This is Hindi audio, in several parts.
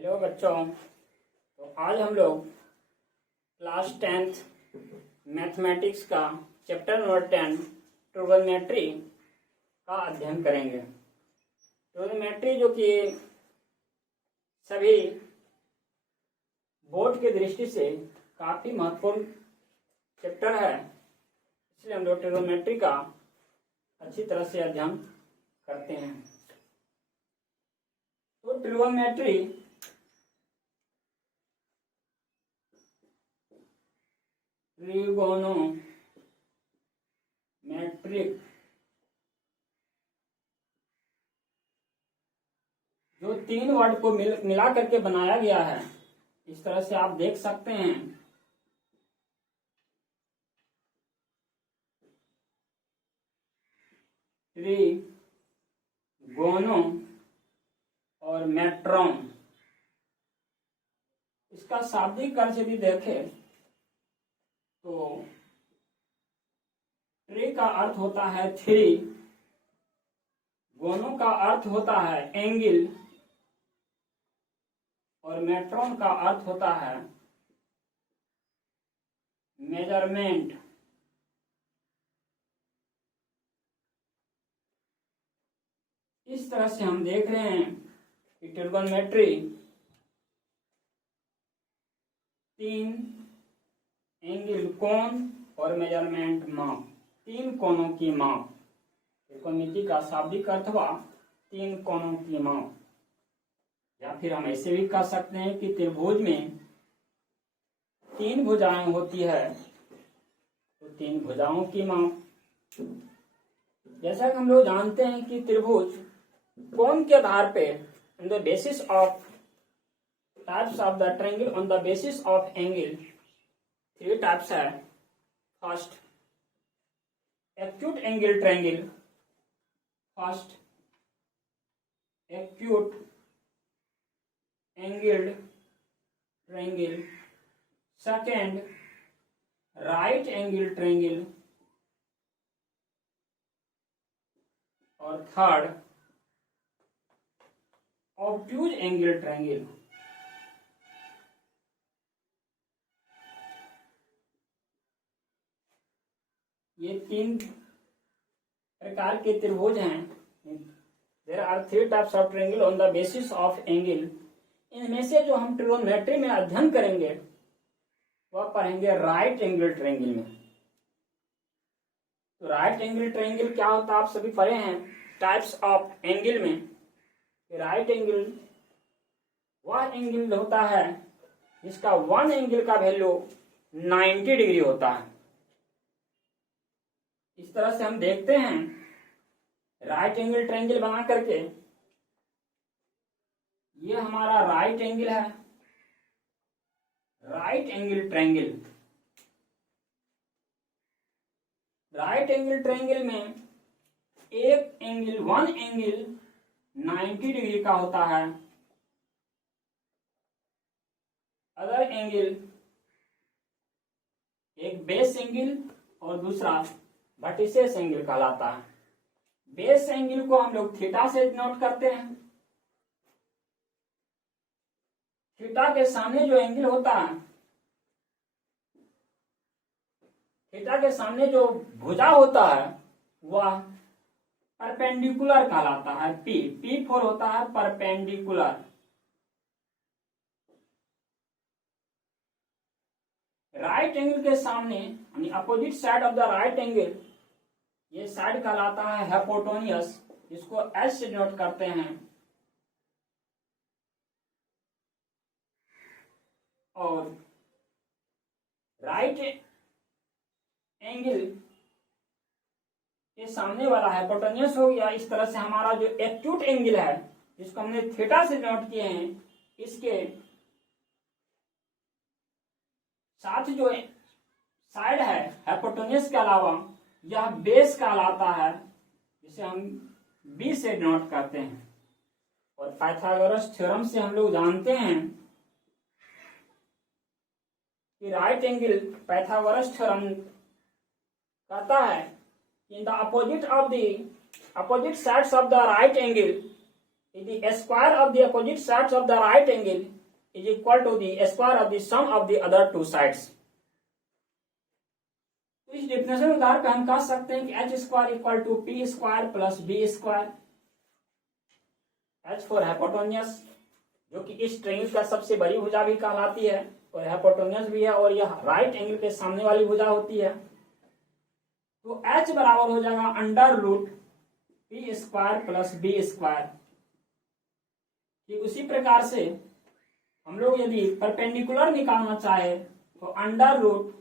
हेलो बच्चों। तो आज हम लोग क्लास 10th मैथमेटिक्स का चैप्टर नंबर 10 ट्रिग्नोमेट्री का अध्ययन करेंगे। ट्रिग्नोमेट्री जो कि सभी बोर्ड की दृष्टि से काफी महत्वपूर्ण चैप्टर है, इसलिए हम लोग ट्रिग्नोमेट्री का अच्छी तरह से अध्ययन करते हैं। तो ट्रिग्नोमेट्री ट्रिगोनोमेट्रिक जो 3 वर्ड को मिला करके बनाया गया है, इस तरह से आप देख सकते हैं। ट्रिगोनो और मेट्रोन, इसका शाब्दिक अर्थ यदि देखें तो ट्री का अर्थ होता है 3, गोनो का अर्थ होता है एंगल और मेट्रोन का अर्थ होता है मेजरमेंट। इस तरह से हम देख रहे हैं कि ट्रिग्नोमेट्री 3 एंगल कोण और मेजरमेंट माप, 3 कोणों की माप। त्रिकोणमिति का शाब्दिक अर्थ हुआ 3 कोणों की माप, या फिर हम ऐसे भी कह सकते हैं कि त्रिभुज में 3 भुजाएं होती है, तो 3 भुजाओं की माप। जैसा कि हम लोग जानते हैं कि त्रिभुज कोण के आधार पे on the basis of types of the triangle on the basis of angle 3 types है। First acute angle triangle, first acute angled triangle, second right angle triangle और थर्ड ऑब्ट्यूज एंगल ट्रायंगल। ये 3 प्रकार के त्रिभुज हैं। There are 3 types of triangle on the basis of angle. इनमें से जो हम ट्रिग्नोमेट्री में अध्ययन करेंगे वह पढ़ेंगे राइट एंगल ट्रायंगल में। तो राइट एंगल ट्रायंगल क्या होता है आप सभी पढ़े हैं टाइप्स ऑफ एंगल में। राइट एंगल वह एंगल होता है जिसका 1 एंगल का वैल्यू 90 डिग्री होता है। इस तरह से हम देखते हैं राइट एंगल ट्रायंगल बना करके, ये हमारा राइट एंगल है, right angle triangle. Right angle triangle में एक एंगल 1 एंगल 90 डिग्री का होता है, अदर एंगल एक बेस एंगल और दूसरा वर्टिसेस एंगल कहलाता है। बेस एंगल को हम लोग थीटा से नोट करते हैं। थीटा के सामने जो एंगल होता है, थीटा के सामने जो भुजा होता है वह परपेंडिकुलर कहलाता है। P फॉर होता है परपेंडिकुलर। राइट एंगल के सामने यानी opposite side of the right angle, ये साइड कहलाता है हाइपोटेन्यूस, इसको S से नोट करते हैं। और राइट एंगल के सामने वाला हाइपोटेन्यूस हो गया। इस तरह से हमारा जो एक्यूट एंगल है जिसको हमने थीटा से नोट किए हैं, इसके साथ जो साइड है हाइपोटेन्यूस के अलावा यह बेस कहलाता है, जिसे हम B से नोट करते हैं। और पाइथागोरस थ्योरम से हम लोग जानते हैं कि राइट एंगल, पाइथागोरस थ्योरम कहता है in the opposite sides of the right angle the square of the opposite sides of the right angle is equal to the square of the sum of the other two sides. तो इस डेफिनेशन के आधार पर हम कह सकते हैं कि H square equal to P square plus B square. H for hypotenuse, जो कि इस ट्रायंगल का सबसे बड़ी भुजा भी कहलाती है और हाइपोटेन्यूस भी है, और यह राइट एंगल के सामने वाली भुजा होती है। तो एच बराबर हो जाएगा under root P square plus B square. उसी प्रकार से हम लोग यदि परपेंडिकुलर निकालना चाहे तो under root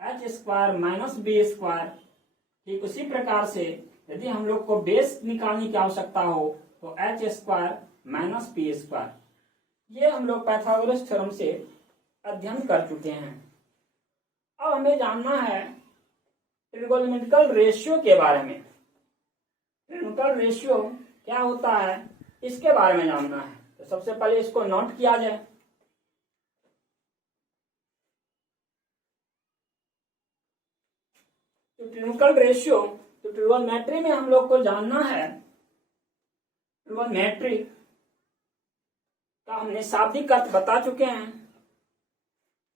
H square minus B square. ठीक उसी प्रकार से यदि हम लोग को बेस निकालने की आवश्यकता हो तो H square minus P square. ये हम लोग पाइथागोरस थ्योरम से अध्ययन कर चुके हैं। अब हमें जानना है ट्रिगोनोमेट्रिकल रेशियो के बारे में। ट्रिगोनोमेट्रिकल रेशियो क्या होता है इसके बारे में जानना है। तो सबसे पहले इसको नोट किया जाए। तो ट्रिगोनोमेट्रिकल रेशियो, तो ट्रिगोनोमेट्री में हम लोग को जानना है, ट्रिगोनोमेट्री का हमने शाब्दिक अर्थ बता चुके हैं।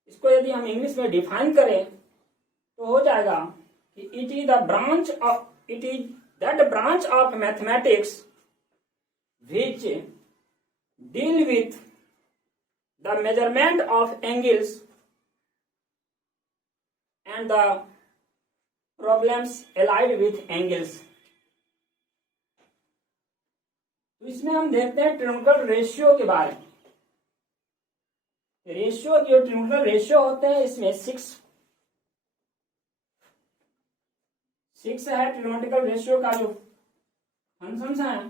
इसको यदि हम इंग्लिश में डिफाइन करें तो हो जाएगा कि it is that branch of mathematics which deal with the measurement of angles and the problems allied with angles। तो इसमें हम देखते हैं ट्रिगोनोमेट्रिकल रेशियो के बारे में। रेशियो जो ट्रिगोनोमेट्रिकल रेशियो होते हैं इसमें सिक्स है। ट्रिगोनोमेट्रिकल रेशियो का जो फंक्शंस हैं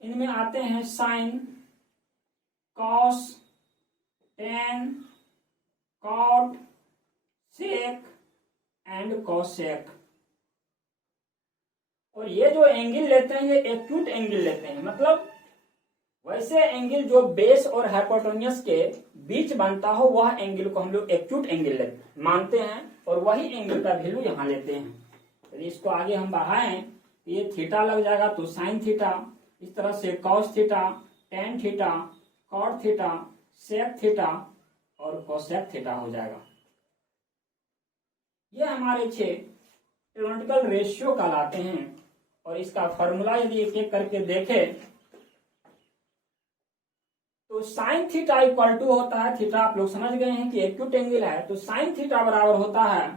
इनमें आते हैं sine, cos, tan, cot, sec and cosec. और ये जो एंगल लेते हैं ये एक्यूट एंगल लेते हैं, मतलब वैसे एंगल जो बेस और हाइपोटेन्यूस के बीच बनता हो वह एंगल को हम लोग एक्यूट एंगल मानते हैं और वही एंगल का वैल्यू यहाँ लेते हैं। तो इसको आगे हम बढ़ाएं तो ये थीटा लग जाएगा तो साइन थीटा, इस तरह से cos theta, tan theta, cot theta, sec theta और कोसेक थीटा हो जाएगा। ये हमारे 6 ट्रिगोनोमेट्रिकल रेशियो कहलाते हैं। और इसका फॉर्मूला यदि एक एक करके देखें तो साइन थीटा इक्वल टू होता है, थीटा आप लोग समझ गए हैं कि एक्यूट एंगल है, तो साइन थीटा बराबर होता है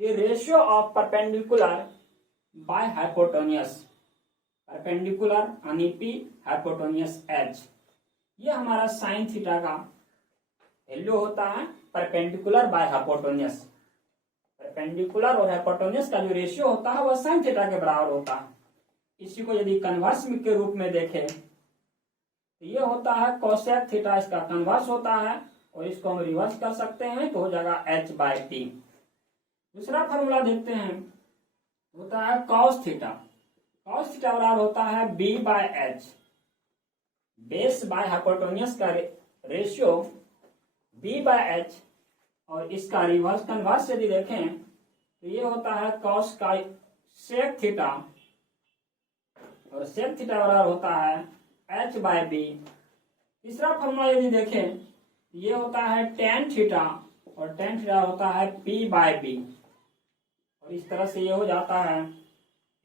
the ratio of perpendicular by hypotenuse. Perpendicular यानी पी, हाइपोटेन्यूस एच। ये हमारा साइन थीटा का वैल्यू होता है परपेंडिकुलर बाय हाइपोटेन्यूस। परपेंडिकुलर और हाइपोटेन्यूस का जो रेशियो होता है वह साइन थीटा के बराबर होता है। इसी को यदि कन्वर्स के रूप में देखें तो ये होता है कोसेक थीटा, इसका कन्वर्स होता है और इसको हम रिवर्स कर सकते हैं तो हो जाएगा एच बाय टी। दूसरा फॉर्मूला देखते हैं, होता है कॉस थीटा। कॉस थीटा बराबर होता है B by H. Base by hypotenuse का रेशियो बी बाय एच और इसका रिवर्स कन्वर्स यदि देखें तो ये होता है कॉस का सेक थीटा और सेक थीटा बराबर होता है एच बाय बी। तीसरा फॉर्मूला यदि देखें ये होता है टेन थीटा और टेन थीटा होता है पी बाय बी और इस तरह से ये हो जाता है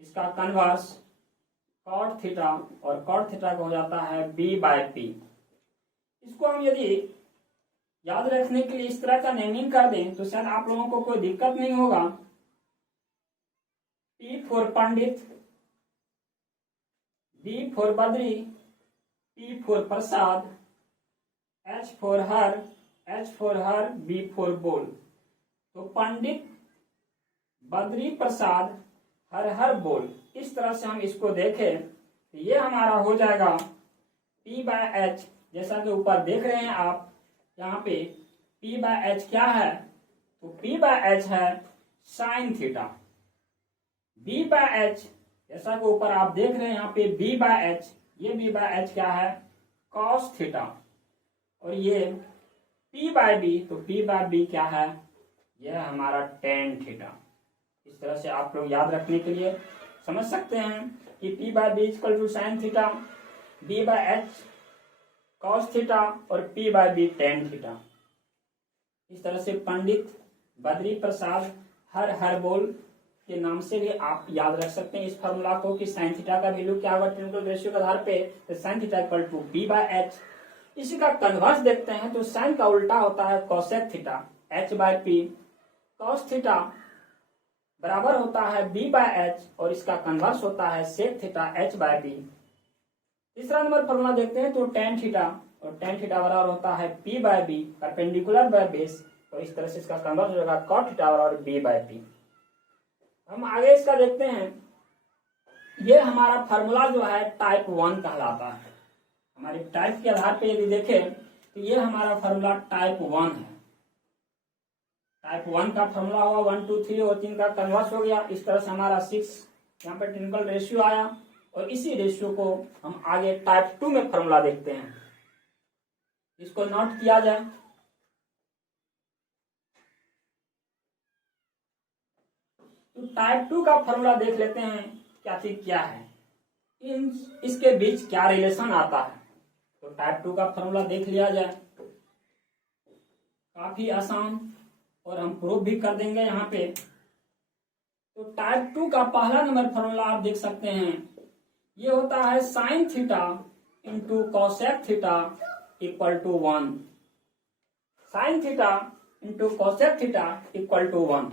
इसका कन्वर्स कॉट थीटा और कॉट थीटा का हो जाता है बी बाय पी। इसको हम यदि याद रखने के लिए इस तरह का नेमिंग कर दें तो शायद आप लोगों को कोई दिक्कत नहीं होगा। P for Pandit, B for Badri, P for Prasad, H for her, B for बोल। तो पंडित, बद्री, प्रसाद, हर बोल, इस तरह से हम इसको देखें तो ये हमारा हो जाएगा P बाय एच। जैसा कि ऊपर देख रहे हैं आप यहाँ पे P बाय एच क्या है, तो P बाय एच है sine theta. B by H जैसा कि ऊपर आप देख रहे हैं यहाँ पे B बाय एच, ये B बाय एच क्या है कॉस थीटा और ये P बाय बी, तो P बाय बी क्या है, यह हमारा टेन थीटा। इस तरह से आप लोग याद रखने के लिए समझ सकते हैं कि P by B equal to sine theta. B by H cos theta और P by B tan theta. इस तरह से पंडित बद्री प्रसाद हर बोल के नाम से भी आप याद रख सकते हैं इस फॉर्मूला को कि साइन थीटा का वैल्यू क्या होगा ट्रिनोमिनल रेशियो के आधार पे, तो sine theta equal to B by H. इसी का कन्वर्स देखते हैं तो साइन का उल्टा होता है cosec theta H by P, cos theta बराबर होता है बी बाय एच और इसका कन्वर्स होता है sec theta H by B. तीसरा नंबर फॉर्मूला देखते हैं तो टेन थीटा, और टेन थीटा बराबर होता है P by B perpendicular by base, और इस तरह से इसका कन्वर्स हो जाएगा कॉट थीटा बराबर बी बाय पी। हम आगे इसका देखते हैं, ये हमारा फार्मूला जो है टाइप 1 कहलाता है। हमारे टाइप के आधार पे यदि देखें तो ये हमारा फार्मूला टाइप 1 है। टाइप 1 का फार्मूला हुआ 1 2 3 और 3 का कन्वर्स हो गया। इस तरह से हमारा 6 यहाँ पे ट्रिनोमिनल रेशियो आया, और इसी रेशियो को हम आगे टाइप 2 में फार्मूला देखते हैं। इसको नोट किया जाए। तो टाइप 2 का फार्मूला देख लेते हैं क्या चीज क्या है, इसके बीच क्या रिलेशन आता है। तो टाइप 2 का फार्मूला देख लिया जाए, काफी आसान, और हम प्रूफ भी कर देंगे यहाँ पे। तो टाइप 2 का पहला नंबर फार्मूला आप देख सकते हैं, ये होता है sine theta into cosec theta equal to 1। Sine theta into cosec theta equal to 1।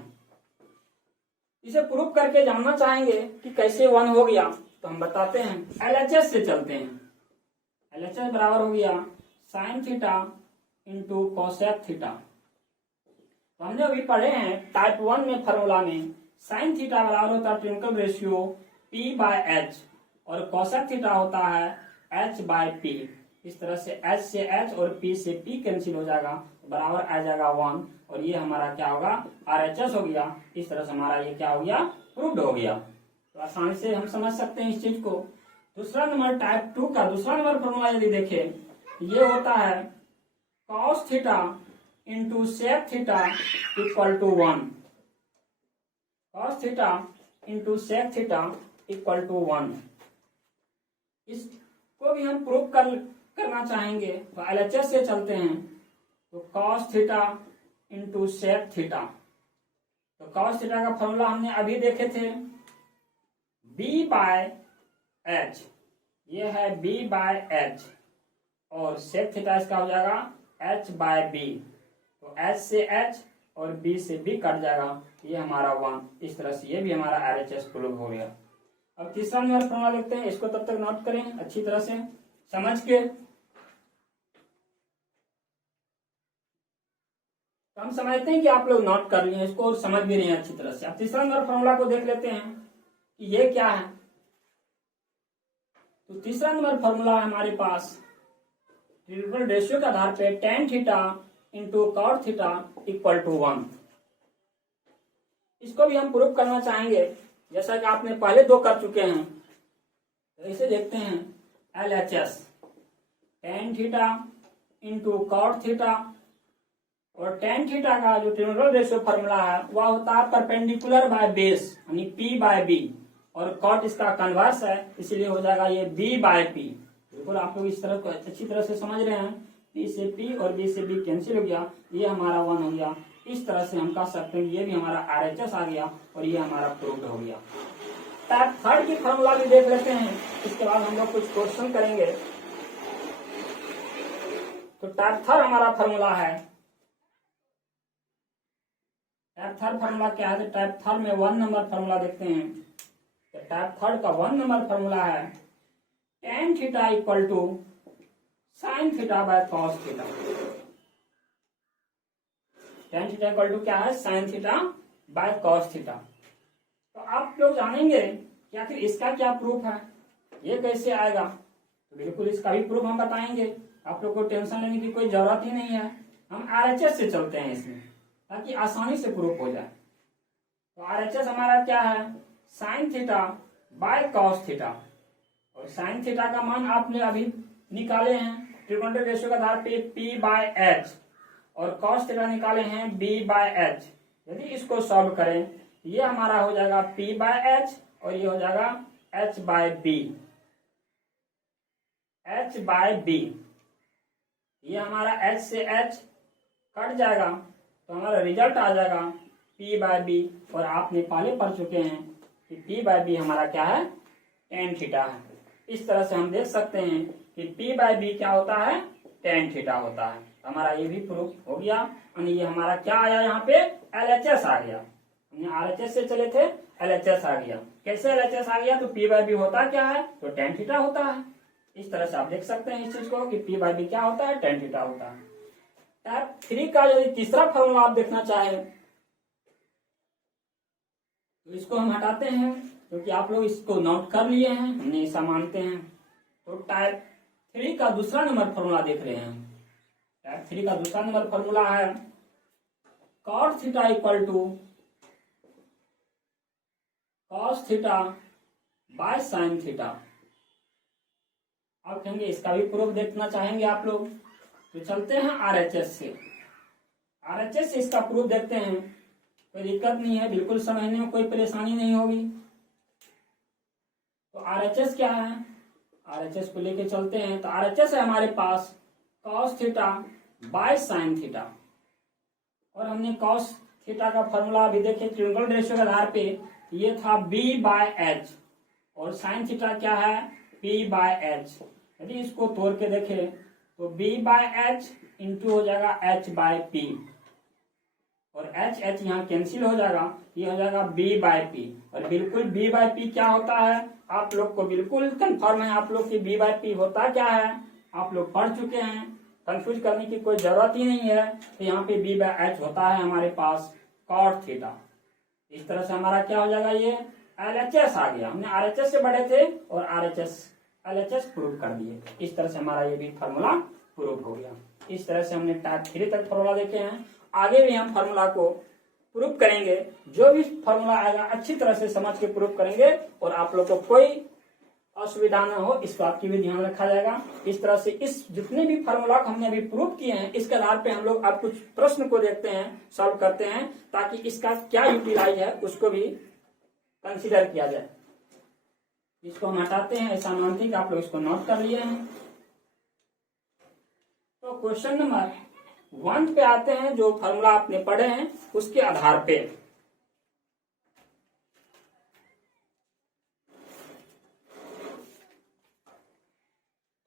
इसे प्रूफ करके जानना चाहेंगे कि कैसे 1 हो गया, तो हम बताते हैं एलएचएस से चलते हैं। एलएचएस बराबर हो गया sign theta into cosec theta. तो हमने अभी पढ़े हैं टाइप 1 में फॉर्मूला में साइन थीटा बराबर होता है ट्रिनोमिनल रेशियो पी बाय एच, और कॉसेक थीटा होता है एच बाय पी। इस तरह से एच से एच और पी से पी कैंसिल हो जाएगा, बराबर आ जाएगा 1, और ये हमारा क्या होगा आरएचएस हो गया। इस तरह से हमारा ये क्या हो गया प्रूव्ड हो गया। तो आसानी से हम समझ सकते हैं इस चीज को। दूसरा नंबर टाइप 2 का दूसरा नंबर फॉर्मूला यदि देखें, ये होता है cos theta into sec theta equal to 1। Cos theta into sec theta equal to 1। इसको भी हम प्रूव करना चाहेंगे तो एलएचएस से चलते हैं। तो cos theta into sec theta, तो कॉस थीटा का फॉर्मूला हमने अभी देखे थे बी बाय एच, ये है बी बाय एच, और सेक थीटा इसका हो जाएगा एच बाय बी। तो एच से एच और बी से बी कट जाएगा, ये हमारा 1। इस तरह से ये भी हमारा आरएचएस प्रूव हो गया। अब तीसरा नंबर फॉर्मूला देखते हैं, इसको तब तक नोट करें अच्छी तरह से समझ के। तो हम समझते हैं कि आप लोग नोट कर लिए इसको और समझ भी रहे हैं अच्छी तरह से। अब तीसरा नंबर फॉर्मूला को देख लेते हैं कि ये क्या है। तो तीसरा नंबर फॉर्मूला है हमारे पास ट्रिनोमिनल रेशियो के आधार पे tan theta into cot theta equal to 1। इसको भी हम प्रूव करना चाहेंगे, जैसा कि आपने पहले 2 कर चुके हैं। तो इसे देखते हैं LHS tan theta into cot theta, और टेन थीटा का जो ट्रिनोमिनल रेशियो फॉर्मूला है वह होता है परपेंडिकुलर बाय बेस यानी पी बाय बी, और कॉट इसका कन्वर्स है इसलिए हो जाएगा ये बी बाय पी। बिल्कुल आप लोग इस तरह को अच्छी तरह से समझ रहे हैं। पी से पी और बी से बी कैंसिल हो गया, ये हमारा 1 हो गया। इस तरह से हम कह सकते हैं ये भी हमारा आरएचएस आ गया और ये हमारा प्रूव्ड हो गया। टाइप 3 की फॉर्मूला भी देख लेते हैं, इसके बाद हम लोग कुछ क्वेश्चन करेंगे। तो टाइप 3 हमारा फॉर्मूला है, टाइप 3 फॉर्मूला क्या है। तो टाइप 3 में 1 नंबर फॉर्मूला देखते हैं। तो टाइप 3 का 1 नंबर फॉर्मूला है tan theta equal to sine theta by cos theta. Tan theta equal to क्या है sine theta by cos theta. तो आप लोग जानेंगे कि आखिर इसका क्या प्रूफ है, ये कैसे आएगा। तो बिल्कुल इसका भी प्रूफ हम बताएंगे, आप लोग को टेंशन लेने की कोई जरूरत ही नहीं है। हम आरएचएस से चलते हैं इसमें ताकि आसानी से प्रूफ हो जाए। तो आरएचएस हमारा क्या है sine theta by cos theta, और साइन थीटा का मान आपने अभी निकाले हैं ट्रिगोनोमेट्रिक रेशियो के आधार पे p बाय एच, और कॉस थीटा निकाले हैं b बाय एच। यदि इसको सॉल्व करें ये हमारा हो जाएगा p बाय एच और ये हो जाएगा h by B. h by B, ये हमारा h से h कट जाएगा तो हमारा रिजल्ट आ जाएगा p बाय बी। और आपने पहले पढ़ चुके हैं कि p बाय बी हमारा क्या है, टेन थीटा है। इस तरह से हम देख सकते हैं कि p बाय बी क्या होता है, टेन थीटा होता है। हमारा ये भी प्रूफ हो गया। और ये हमारा क्या आया, यहाँ पे LHS आ गया। हमने RHS से चले थे, LHS आ गया। कैसे LHS आ गया, तो p बाय बी होता क्या है, तो टेन थीटा होता है। इस तरह से आप देख सकते हैं इस चीज को कि p बाय बी क्या होता है, टेन थीटा होता है। टाइप 3 का यदि तीसरा फॉर्मूला आप देखना चाहें तो इसको हम हटाते हैं, क्योंकि आप लोग इसको नोट कर लिए हैं, हमने ऐसा मानते हैं। तो टाइप 3 का दूसरा नंबर फॉर्मूला देख रहे हैं। टाइप 3 का दूसरा नंबर फॉर्मूला है cos theta equal to cos theta by sine theta. आप कहेंगे इसका भी प्रूफ देखना चाहेंगे आप लोग, तो चलते हैं RHS से। RHS से इसका प्रूफ देखते हैं, कोई दिक्कत नहीं है, बिल्कुल समझने में कोई परेशानी नहीं होगी। तो RHS क्या है, RHS को लेके चलते हैं। तो RHS है हमारे पास cos theta by sine theta. और हमने cos थीटा का फॉर्मूला अभी देखे ट्रायंगल रेशियो के आधार पे, ये था b बाय एच, और साइन थीटा क्या है, p बाय एच। यदि इसको तोड़ के देखें तो b बाय एच इंटू हो जाएगा h बाय p, और h h यहाँ कैंसिल हो जाएगा, ये हो जाएगा b बाय p। और बिल्कुल b बाय p क्या होता है, आप लोग को बिल्कुल कंफर्म है आप लोग की b बाय p होता क्या है, आप लोग पढ़ चुके हैं, कंफ्यूज करने की कोई जरूरत ही नहीं है। तो यहाँ पे b बाय h होता है हमारे पास cot थीटा। इस तरह से हमारा क्या हो जाएगा, ये LHS आ गया। हमने RHS से बढ़े थे और LHS प्रूव कर दिए। इस तरह से हमारा ये भी फॉर्मूला प्रूव हो गया। इस तरह से हमने टाइप 3 तक फॉर्मूला देखे हैं। आगे भी हम फॉर्मूला को प्रूव करेंगे, जो भी फॉर्मूला आएगा अच्छी तरह से समझ के प्रूव करेंगे, और आप लोग को कोई असुविधा न हो इस बात की भी ध्यान रखा जाएगा। इस तरह से इस जितने भी फॉर्मूला हमने अभी प्रूव किए हैं, इसके आधार पे हम लोग अब कुछ प्रश्न को देखते हैं, सॉल्व करते हैं, ताकि इसका क्या यूटिलाइज है उसको भी कंसीडर किया जाए। इसको हम हटाते हैं, ऐसा मानते हैं कि आप लोग इसको नोट कर लिए हैं। तो क्वेश्चन नंबर 1 पे आते हैं, जो फॉर्मूला आपने पढ़े हैं उसके आधार पे।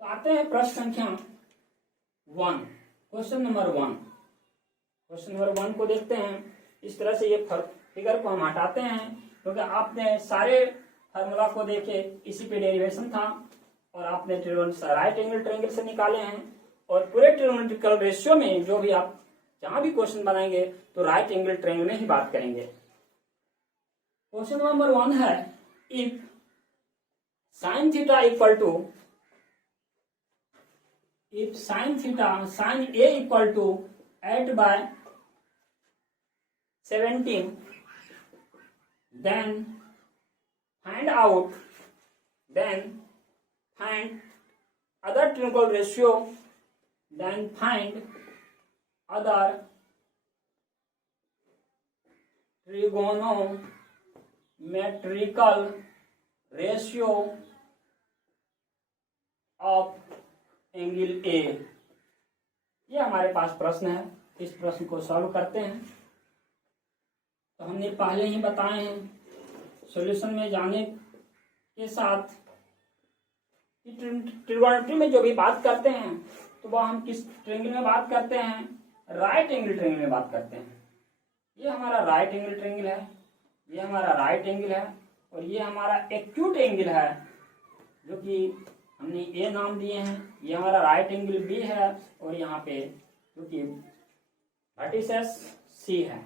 तो आते हैं प्रश्न संख्या 1, क्वेश्चन नंबर 1। क्वेश्चन नंबर 1 को देखते हैं। इस तरह से ये फिगर को हम हटाते हैं, क्योंकि आपने सारे फार्मूला को देखे, इसी पे डेरिवेशन था, और आपने राइट एंगल ट्रायंगल से निकाले हैं। और पूरे ट्रिग्नोमेट्रिकल रेशियो में जो भी आप जहां भी क्वेश्चन बनाएंगे तो राइट एंगल ट्रायंगल में ही बात करेंगे। क्वेश्चन नंबर 1 है, if sine theta equal to, if sin theta sin A equal to 8 by 17, then find other trigonometrical ratio, then find other trigonometrical ratio of angle A. ये हमारे पास प्रश्न है, इस प्रश्न को सॉल्व करते हैं। तो हमने पहले ही बताए हैं सॉल्यूशन में जाने के साथ ट्रिग्नोमेट्री में जो भी बात करते हैं तो वह हम किस ट्रायंगल में बात करते हैं, राइट एंगल ट्रायंगल में बात करते हैं। ये हमारा राइट एंगल ट्रायंगल है, ये हमारा राइट एंगल है, और ये हमारा एक्यूट एंगल है जो कि हमने ए नाम दिए हैं। ये हमारा राइट एंगल बी है, और यहाँ पे जो कि वर्टिसेस सी है।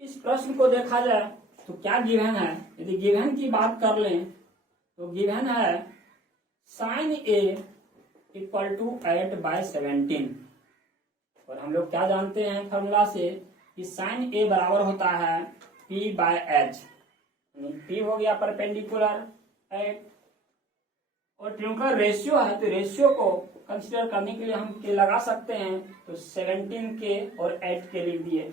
इस प्रश्न को देखा जाए तो क्या गिवन है, यदि गिवन की बात कर लें तो गिवन है sine A equal to 8 by 17। और हम लोग क्या जानते हैं फॉर्मूला से कि साइन ए बराबर होता है पी बाय एच। पी हो गया परपेंडिकुलर 8, और ट्रिग्नोमेट्रिकल रेशियो है तो रेशियो को कंसीडर करने के लिए हम के लगा सकते हैं, तो 17 के और 8 के लिख दिए।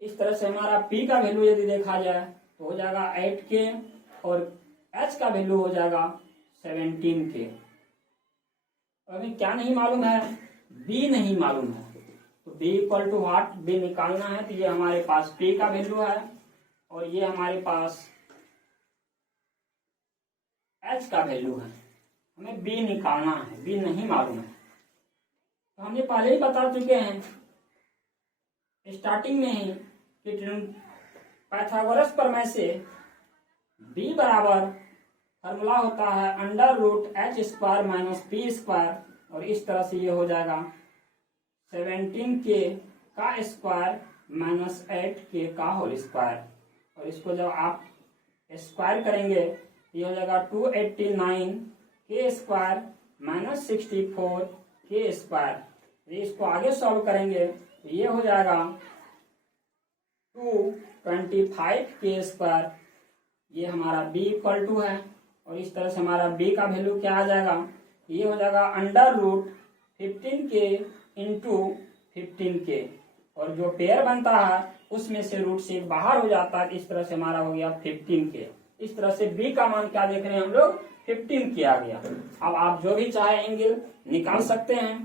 इस तरह से हमारा p का वैल्यू यदि देखा जाए तो हो जाएगा 8 के, और h का वैल्यू हो जाएगा 17 के। हमें क्या नहीं मालूम है, बी नहीं मालूम है, तो B equal to what, B निकालना है। तो ये हमारे पास पी का वैल्यू है और ये हमारे पास एच का वैल्यू है। हमें बी निकालना है, बी नहीं मालूम है। तो हमने पहले ही बता चुके हैं स्टार्टिंग में ही कि पाइथागोरस प्रमेय से बी बराबर फॉर्मूला होता है under root H square minus P square, और इस तरह से ये हो जाएगा 17 के का स्क्वायर माइनस 8 के का होल स्क्वायर। और इसको जब आप स्क्वायर करेंगे ये हो जाएगा 289 के स्क्वायर माइनस 64 के स्क्वायर। इसको आगे सॉल्व करेंगे तो ये हो जाएगा 225 के स्क्वायर। ये हमारा b इक्वल टू है, और इस तरह से हमारा b का वैल्यू क्या आ जाएगा, ये हो जाएगा अंडर रूट 15 के इंटू 15 के, और जो पेयर बनता है उसमें से रूट से बाहर हो जाता है। इस तरह से हमारा हो गया 15 के। इस तरह से b का मान क्या देख रहे हैं हम लोग, 15 के आ गया। अब आप जो भी चाहे एंगल निकाल सकते हैं।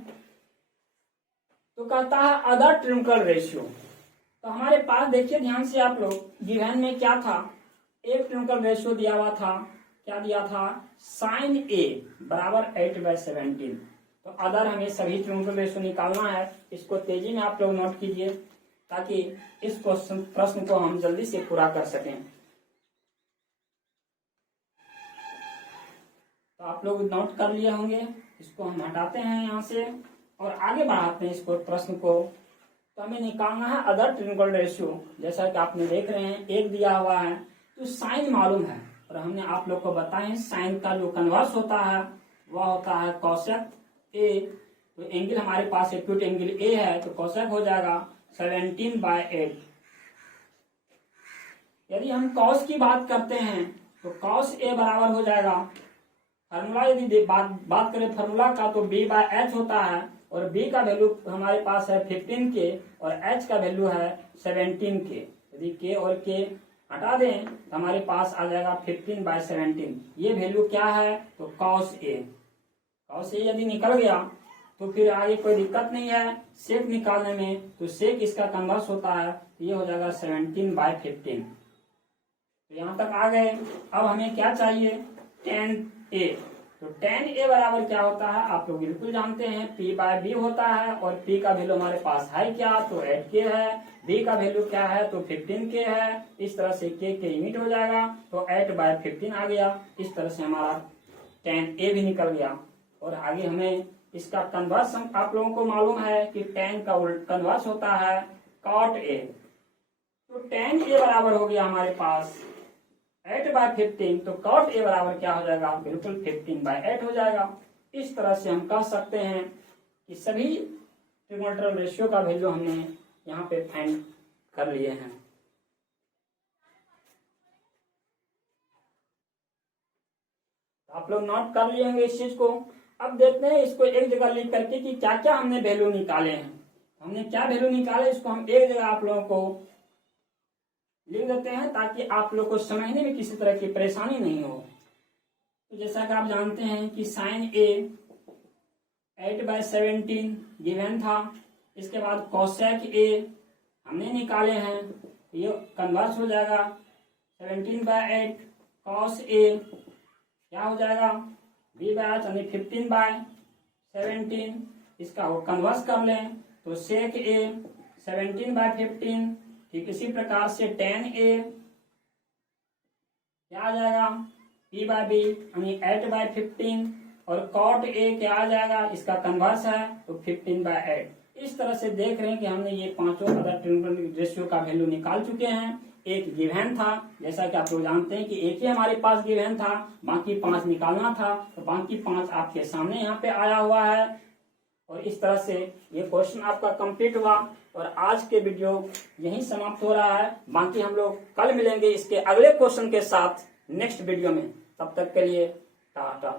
तो कहता है अदर ट्रिंकल रेशियो। तो हमारे पास देखिए ध्यान से आप लोग, गिवन में क्या था, एक ट्रिंकल रेशियो दिया हुआ था। क्या दिया था, साइन ए बराबर 8/17। तो अदर हमें सभी ट्रिंकल रेशियो निकालना है। इसको तेजी में आप लोग नोट कीजिए ताकि इस प्रश्न को हम जल्दी से पूरा कर सकें। तो आप लोग नोट कर लिए होंगे। इसको हम हटाते हैं यहाँ से और आगे बढ़ाते हैं इसको प्रश्न को। तो हमें निकालना है अदर ट्रिंगल रेशियो। जैसा कि आपने देख रहे हैं एक दिया हुआ है, तो साइन मालूम है और हमने आप लोग को बताया साइन का जो कन्वर्स होता है वह होता है कोसेक ए। तो एंगल हमारे पास एक्यूट एंगल ए है, तो कोसेक हो जाएगा 17/8। यदि हम कॉस की बात करते हैं तो कॉस ए बराबर हो जाएगा, फार्मूला यदि बात करें फार्मूला का, तो b/h होता है, और b का वैल्यू हमारे पास है 15 के और h का वैल्यू है 17 के। यदि k और k हटा दें तो हमारे पास आ जाएगा 15/17। ये वैल्यू क्या है, तो cos a। cos a यदि निकल गया तो फिर आगे कोई दिक्कत नहीं है सेक निकालने में। तो सेक इसका कन्वर्स होता है, तो ये हो जाएगा 17/15। तो यहाँ तक आ गए। अब हमें क्या चाहिए, tan a। तो tan a बराबर क्या होता है, आप लोग बिल्कुल जानते हैं p/b होता है, और p का वैल्यू हमारे पास है क्या, तो 8k है। b का वैल्यू क्या है, तो 15k है। इस तरह से k के यूनिट हो जाएगा, तो 8/15 आ गया। इस तरह से हमारा tan a भी निकल गया। और आगे हमें इसका कन्वर्स आप लोगों को मालूम है कि tan का कन्वर्स होता है cot a। तो tan a बराबर हो गया हमारे पास 8/15। तो cot a बराबर क्या हो जाएगा, बिल्कुल 15/8 हो जाएगा। इस तरह से हम कह सकते हैं कि सभी ट्रिगोनोमेट्रिक रेशियो का वैल्यू हमने यहाँ पे फाइंड कर लिए हैं। आप लोग नोट कर लिए होंगे इस चीज को। अब देखते हैं इसको एक जगह लिख करके कि क्या क्या हमने वैल्यू निकाले हैं। हमने क्या वैल्यू निकाले, इसको हम एक जगह आप लोगों को लिख देते हैं ताकि आप लोग को समझने में किसी तरह की परेशानी नहीं हो। तो जैसा कि आप जानते हैं कि साइन ए 8/17 गिवन था। इसके बाद कोसेक ए हमने निकाले हैं, ये कन्वर्स हो जाएगा 17/8। कॉस ए क्या हो जाएगा, b/h यानी 15/17। इसका वो कन्वर्स कर लें तो सेक ए 17/15। ठीक इसी प्रकार से tan a क्या आ जाएगा, p/b यानी 8/15, और cot a क्या आ जाएगा, इसका कन्वर्स है तो 15/8। इस तरह से देख रहे हैं कि हमने ये पांचों अदर ट्रिगोनोमेट्रिक रेशियो का वैल्यू निकाल चुके हैं। एक गिवन था, जैसा कि आप लोग जानते हैं कि एक ही हमारे पास गिवन था, बाकी 5 निकालना था, तो बाकी 5 आपके सामने यहाँ पे आया हुआ है। और इस तरह से ये क्वेश्चन आपका कंप्लीट हुआ और आज के वीडियो यहीं समाप्त हो रहा है। बाकी हम लोग कल मिलेंगे इसके अगले क्वेश्चन के साथ नेक्स्ट वीडियो में। तब तक के लिए टाटा।